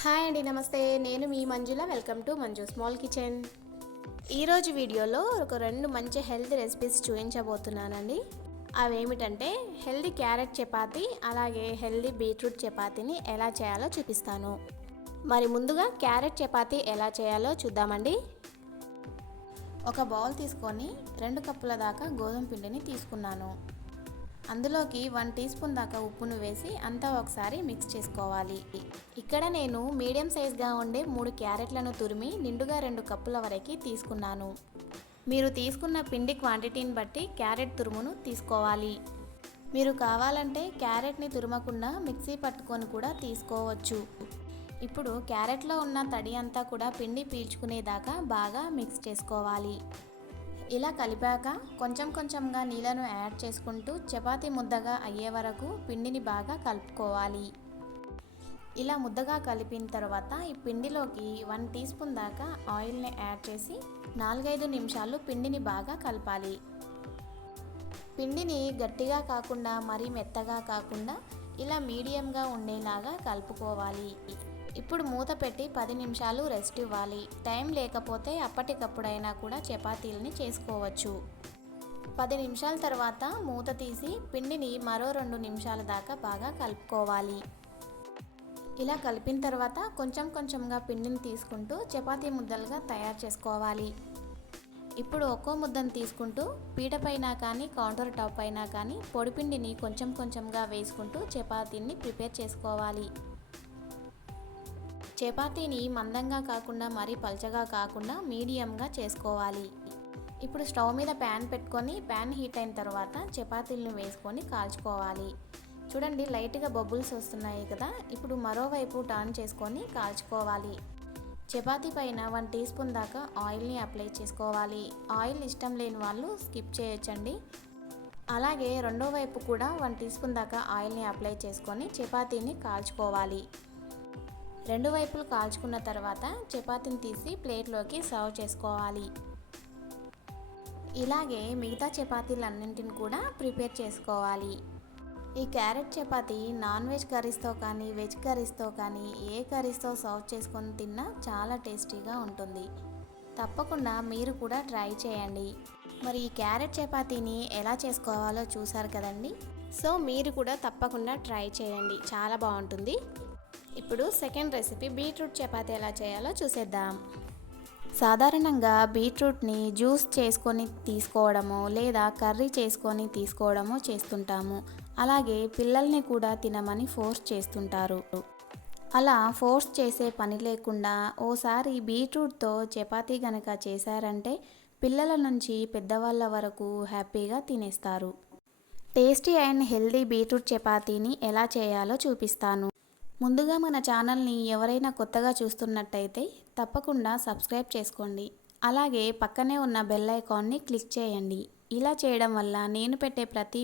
Hi అండి, నమస్తే. నేను మీ Manjula. Welcome to Manju small kitchen. ఈరోజు వీడియోలో ఒక రెండు మంచి హెల్తీ రెసిపీస్ చూపించబోతున్నానండి. అవేమిటంటే హెల్తీ క్యారెట్ చపాతీ, అలాగే హెల్తీ బీట్రూట్ చపాతీని ఎలా చేయాలో చూపిస్తాను. మరి ముందుగా క్యారెట్ చపాతీ ఎలా చేయాలో చూద్దామండి. ఒక బౌల్ తీసుకొని 2 కప్పుల దాకా గోధుమ పిండిని తీసుకున్నాను. అందులోకి 1 టీ స్పూన్ దాకా ఉప్పును వేసి అంతా ఒకసారి మిక్స్ చేసుకోవాలి. ఇక్కడ నేను మీడియం సైజ్గా ఉండే 3 క్యారెట్లను తురిమి నిండుగా 2 కప్పుల వరకు తీసుకున్నాను. మీరు తీసుకున్న పిండి క్వాంటిటీని బట్టి క్యారెట్ తురుమును తీసుకోవాలి. మీరు కావాలంటే క్యారెట్ని తురమకుండా మిక్సీ పట్టుకొని కూడా తీసుకోవచ్చు. ఇప్పుడు క్యారెట్లో ఉన్న తడి అంతా కూడా పిండి పీల్చుకునేదాకా బాగా మిక్స్ చేసుకోవాలి. ఇలా కలిపాక కొంచెం కొంచెంగా నీళ్ళను యాడ్ చేసుకుంటూ చపాతీ ముద్దగా అయ్యే వరకు పిండిని బాగా కలుపుకోవాలి. ఇలా ముద్దగా కలిపిన తర్వాత ఈ పిండిలోకి 1 టీ స్పూన్ దాకా ఆయిల్ని యాడ్ చేసి 4-5 నిమిషాలు పిండిని బాగా కలపాలి. పిండిని గట్టిగా కాకుండా మరీ మెత్తగా కాకుండా ఇలా మీడియంగా ఉండేలాగా కలుపుకోవాలి. ఇప్పుడు మూత పెట్టి 10 నిమిషాలు రెస్ట్ ఇవ్వాలి. టైం లేకపోతే అప్పటికప్పుడైనా కూడా చపాతీలని చేసుకోవచ్చు. 10 నిమిషాల తర్వాత మూత తీసి పిండిని మరో 2 నిమిషాల దాకా బాగా కలుపుకోవాలి. ఇలా కలిపిన తర్వాత కొంచెం కొంచెంగా పిండిని తీసుకుంటూ చపాతీ ముద్దలుగా తయారు చేసుకోవాలి. ఇప్పుడు ఒక్కో ముద్దను తీసుకుంటూ పీట పైన కానీ కౌంటర్ టాప్ పైన కానీ పొడిపిండిని కొంచెం కొంచెంగా వేసుకుంటూ చపాతీని ప్రిపేర్ చేసుకోవాలి. చపాతీని మందంగా కాకుండా మరీ పల్చగా కాకుండా మీడియంగా చేసుకోవాలి. ఇప్పుడు స్టవ్ మీద ప్యాన్ పెట్టుకొని ప్యాన్ హీట్ అయిన తర్వాత చపాతీలను వేసుకొని కాల్చుకోవాలి. చూడండి, లైట్గా బబుల్స్ వస్తున్నాయి కదా. ఇప్పుడు మరోవైపు టర్న్ చేసుకొని కాల్చుకోవాలి. చపాతీ పైన 1 టీ స్పూన్ దాకా ఆయిల్ని అప్లై చేసుకోవాలి. ఆయిల్ ఇష్టం లేని వాళ్ళు స్కిప్ చేయొచ్చండి. అలాగే రెండో వైపు కూడా 1 టీ స్పూన్ దాకా ఆయిల్ని అప్లై చేసుకొని చపాతీని కాల్చుకోవాలి. 2 వైపులు కాల్చుకున్న తర్వాత చపాతీని తీసి ప్లేట్లోకి సర్వ్ చేసుకోవాలి. ఇలాగే మిగతా చపాతీలన్నింటిని కూడా ప్రిపేర్ చేసుకోవాలి. ఈ క్యారెట్ చపాతీ నాన్ వెజ్ కర్రీస్తో కానీ వెజ్ కర్రీస్తో కానీ ఏ కర్రీస్తో సర్వ్ చేసుకొని తిన్నా చాలా టేస్టీగా ఉంటుంది. తప్పకుండా మీరు కూడా ట్రై చేయండి. మరి ఈ క్యారెట్ చపాతీని ఎలా చేసుకోవాలో చూసారు కదండి. సో మీరు కూడా తప్పకుండా ట్రై చేయండి, చాలా బాగుంటుంది. ఇప్పుడు సెకండ్ రెసిపీ బీట్రూట్ చపాతీ ఎలా చేయాలో చూసేద్దాం. సాధారణంగా బీట్రూట్ని జ్యూస్ చేసుకొని తీసుకోవడమో లేదా కర్రీ చేసుకొని తీసుకోవడమో చేస్తుంటాము. అలాగే పిల్లల్ని కూడా తినమని ఫోర్స్ చేస్తుంటారు. అలా ఫోర్స్ చేసే పని లేకుండా ఓసారి బీట్రూట్తో చపాతీ కనుక చేశారంటే పిల్లల నుంచి పెద్దవాళ్ళ వరకు హ్యాపీగా తినేస్తారు. టేస్టీ అండ్ హెల్దీ బీట్రూట్ చపాతీని ఎలా చేయాలో చూపిస్తాను. ముందుగా మన ఛానల్ని ఎవరైనా కొత్తగా చూస్తున్నట్టయితే తప్పకుండా సబ్స్క్రైబ్ చేసుకోండి. అలాగే పక్కనే ఉన్న బెల్ ఐకాన్ని క్లిక్ చేయండి. ఇలా చేయడం వల్ల నేను పెట్టే ప్రతి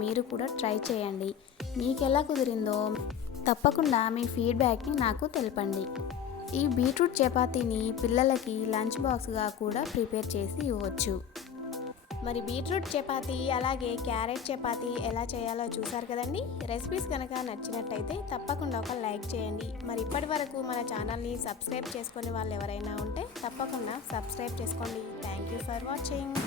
మీరు కూడా ట్రై చేయండి. మీకు ఎలా కుదిరిందో తప్పకుండా మీ ఫీడ్బ్యాక్ని నాకు తెలపండి. ఈ బీట్రూట్ చపాతీని పిల్లలకి లంచ్ బాక్స్గా కూడా ప్రిపేర్ చేసి ఇవ్వచ్చు. మరి బీట్రూట్ చపాతీ అలాగే క్యారెట్ చపాతీ ఎలా చేయాలో చూసారు కదండి. రెసిపీస్ కనుక నచ్చినట్టయితే తప్పకుండా ఒక లైక్ చేయండి. మరి ఇప్పటి వరకు మన ఛానల్ని సబ్స్క్రైబ్ చేసుకునే వాళ్ళు ఎవరైనా ఉంటే తప్పకుండా సబ్స్క్రైబ్ చేసుకోండి. Thank you for watching.